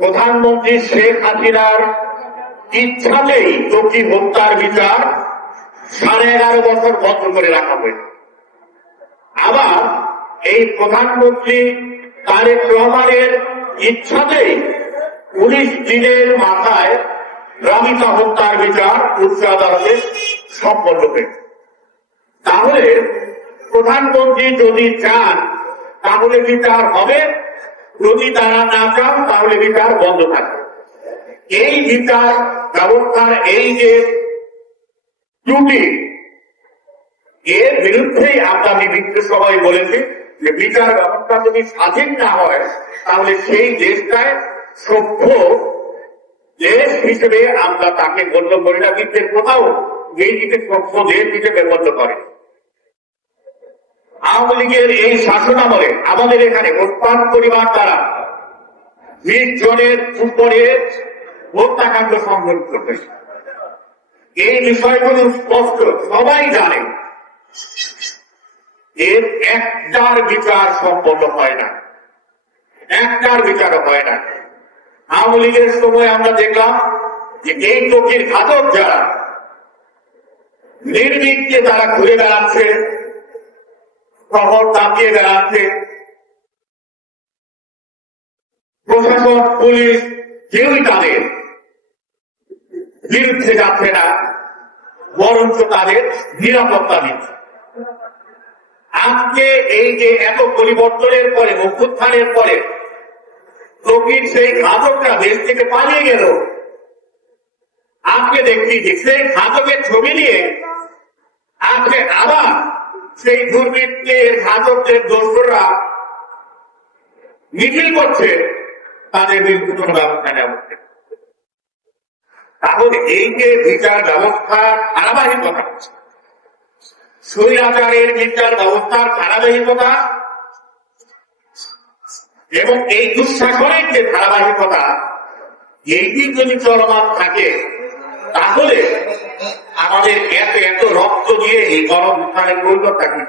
প্রধানমন্ত্রী শেখ হাসিনার ইচ্ছাতেই ত্বকী হত্যার বিচার 11.5 বছর বন্ধ করে রাখা হয়েছে। আবার এই প্রধানমন্ত্রী তারেক রহমানের ইচ্ছাতেই 19 দিনের মাথায় রামিতা হত্যার বিচার উচ্চ আদালতে সম্পন্ন হয়েছে। তাহলে প্রধানমন্ত্রী যদি চান তাহলে বিচার হবে, যদি তারা না চান তাহলে বিচার বন্ধ থাকবে। এই বিচার ব্যবস্থার এই যে ত্রুটি, এর বিরুদ্ধেই আমরা বিভিন্ন সময় বলেছি যে বিচার ব্যবস্থা যদি স্বাধীন না হয় তাহলে সেই দেশটায় সভ্য দেশ হিসেবে আমরা তাকে গণ্য করি না। বিশ্বের কোথাও এই দিকে সভ্য দেশ হিসেবে গণ্য করে। আওয়ামী লীগের এই শাসনামলে আমাদের এখানে উৎপাদ পরিবার দ্বারা 20 জনের উপরে হত্যাকাণ্ড সংঘটিত হয়েছে। এই বিষয়গুলো স্পষ্ট, সবাই জানে। এর একটার বিচার সম্পন্ন হয় না, একটার বিচার হয় না। আওয়ামী লীগের সময় আমরা দেখলাম যে এই ত্বকীর ঘাতক যারা নির্বিঘ্নে তারা ঘুরে বেড়াচ্ছে, শহর দাপিয়ে বেড়াচ্ছে, প্রশাসন পুলিশ কেউই তাদের বিরুদ্ধে যাচ্ছে না, বরঞ্চ তাদের নিরাপত্তা দিচ্ছে। আজকে এই যে এত পরিবর্তনের পরে, অভ্যুত্থানের পরে ত্বকীর সেই ঘাতকরা দেশ থেকে পালিয়ে গেল। আজকে দেখছি যে সেই ঘাতকের ছবি নিয়ে আজকে আবার সেই দুর্বৃত্তের ঘাতকদের দোষরা মিছিল করছে, তাদের বিরুদ্ধে কোনো ব্যবস্থা নেওয়া হচ্ছে। তাহলে এই যে বিচার ব্যবস্থার ধারাবাহিকতা, স্বৈরাচারের বিচার ব্যবস্থার ধারাবাহিকতা এবং এই দুঃশাসনের যে ধারাবাহিকতা, এইটি যদি চলমান থাকে তাহলে আমাদের এত এত রক্ত দিয়ে এই গণ উত্থানের প্রয়োজন থাকে।